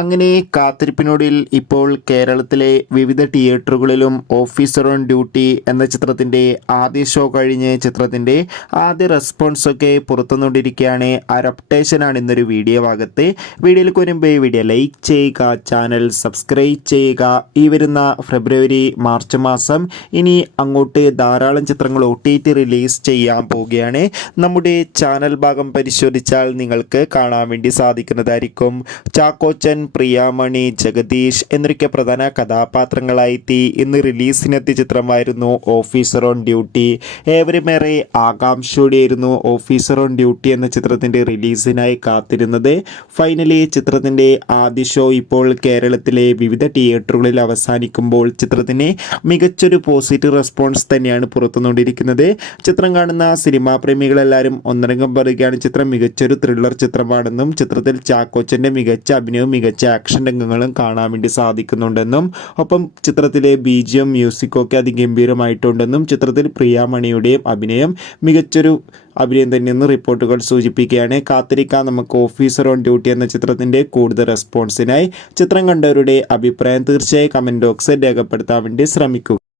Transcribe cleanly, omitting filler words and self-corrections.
അങ്ങനെ കാത്തിരിപ്പിനൊടുവിൽ ഇപ്പോൾ കേരളത്തിലെ വിവിധ തിയേറ്ററുകളിലും ഓഫീസർ ഓൺ ഡ്യൂട്ടി എന്ന ചിത്രത്തിൻ്റെ ആദ്യ ഷോ കഴിഞ്ഞ് ചിത്രത്തിൻ്റെ ആദ്യ റെസ്പോൺസൊക്കെ പുറത്തുനിന്നിരിക്കുകയാണ്. ആ അപ്ഡേഷനാണ് ഇന്നൊരു വീഡിയോ ഭാഗത്ത്. വീഡിയോയിലേക്ക് വരുമ്പോൾ വീഡിയോ ലൈക്ക് ചെയ്യുക, ചാനൽ സബ്സ്ക്രൈബ് ചെയ്യുക. ഈ വരുന്ന ഫെബ്രുവരി മാർച്ച് മാസം ഇനി അങ്ങോട്ട് ധാരാളം ചിത്രങ്ങൾ OTT റിലീസ് ചെയ്യാൻ പോവുകയാണ്. നമ്മുടെ ചാനൽ ഭാഗം പരിശോധിച്ചാൽ നിങ്ങൾക്ക് കാണാൻ വേണ്ടി സാധിക്കുന്നതായിരിക്കും. ചാക്കോച്ചൻ, പ്രിയാമണി, ജഗദീഷ് എന്നൊക്കെ പ്രധാന കഥാപാത്രങ്ങളായി ഇന്ന് റിലീസിനെത്തിയ ചിത്രമായിരുന്നു ഓഫീസർ ഓൺ ഡ്യൂട്ടി. ഏവരുമേറെ ആകാംക്ഷയോടെയായിരുന്നു ഓഫീസർ ഓൺ ഡ്യൂട്ടി എന്ന ചിത്രത്തിൻ്റെ റിലീസിനായി കാത്തിരുന്നത്. ഫൈനലി ചിത്രത്തിൻ്റെ ആദ്യ ഷോ ഇപ്പോൾ കേരളത്തിലെ വിവിധ തിയേറ്ററുകളിൽ അവസാനിക്കുമ്പോൾ ചിത്രത്തിന് മികച്ചൊരു പോസിറ്റീവ് റെസ്പോൺസ് തന്നെയാണ് പുറത്തുകൊണ്ടിരിക്കുന്നത്. ചിത്രം കാണുന്ന സിനിമാ പ്രേമികളെല്ലാവരും ഒന്നടങ്കം പറയുകയാണ് ചിത്രം മികച്ചൊരു ത്രില്ലർ ചിത്രമാണെന്നും ചിത്രത്തിൽ ചാക്കോച്ചൻ്റെ മികച്ച അഭിനയവും മികച്ച ആക്ഷൻ രംഗങ്ങളും കാണാൻ വേണ്ടി സാധിക്കുന്നുണ്ടെന്നും ഒപ്പം ചിത്രത്തിലെ BGM മ്യൂസിക്കും ഒക്കെ അതിഗംഭീരമായിട്ടുണ്ടെന്നും ചിത്രത്തിൽ പ്രിയാമണിയുടെയും അഭിനയം മികച്ചൊരു അഭിനയം തന്നെയെന്ന് റിപ്പോർട്ടുകൾ സൂചിപ്പിക്കുകയാണ്. കാത്തിരിക്കാൻ നമുക്ക് ഓഫീസർ ഓൺ ഡ്യൂട്ടി എന്ന ചിത്രത്തിൻ്റെ കൂടുതൽ റെസ്പോൺസിനായി. ചിത്രം കണ്ടവരുടെ അഭിപ്രായം തീർച്ചയായും കമൻറ്റ് ബോക്സിൽ രേഖപ്പെടുത്താൻ വേണ്ടി ശ്രമിക്കുക.